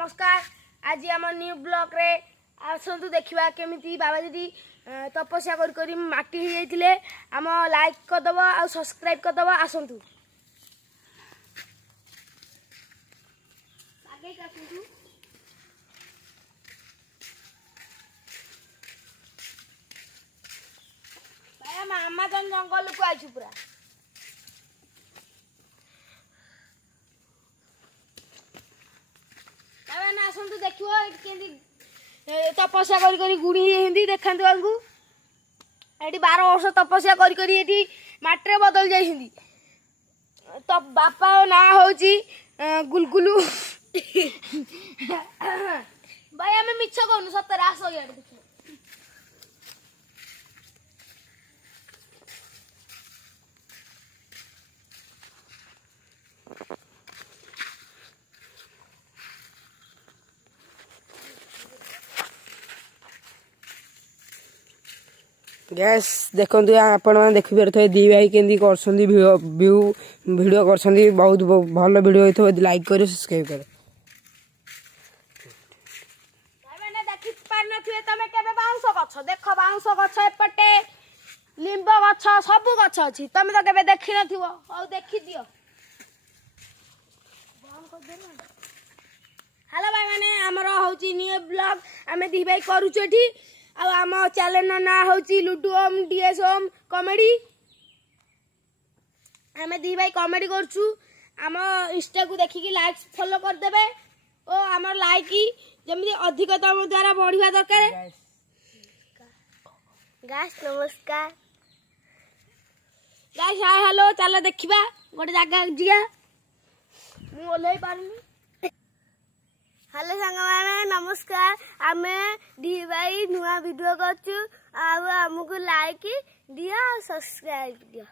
नमस्कार। आज आम न्यू ब्लॉक रे आसतु देखा केमी बाबा जी तपस्या कर माटी हो आम लाइक करदब आ सब्सक्राइब करदब आसतु। आमाजन जंगल को आई पूरा आसतु देख तपस्या कर गुड़ी हिंदी देखा ये 12 वर्ष तपस्या कर माटे बदल जाती तो बापा ना हूँ गुलगुलू भाई आम मिछ कहूँ सतरे आस इे गैस देखु आपण मैंने देखी पारे दी भाई केंदी वीडियो कर बहुत भल वीडियो होता है लाइक करो सब्सक्राइब करो। तुम के बाउंस गछ देख बाउंस गछ एपटे लिंब गछ सब गछ अच्छी तुम तो के देखी न देखी दियो। हेलो भाई मैंने आमर हूँ न्यू ब्लॉग आम दी भाई करुचु एठी आम चैनल ना हूँ लुडू ओम डीएस ओम कॉमेडी। आम दी भाई कॉमेडी करछु आम इंस्टा को देखिकी लाइक फॉलो करदेबे ओ आमर लाइक जमी अधिकतम द्वारा बढ़िया दरकार। गाइस नमस्कार गाइस हाय हेलो चलो देखिबा गोटे जगह जिया मु ओलै पारनी। हेलो सांग मैंने नमस्कार आम दी भाई नुआ वीडियो करछु आमको लाइक दियो सब्सक्राइब दियो।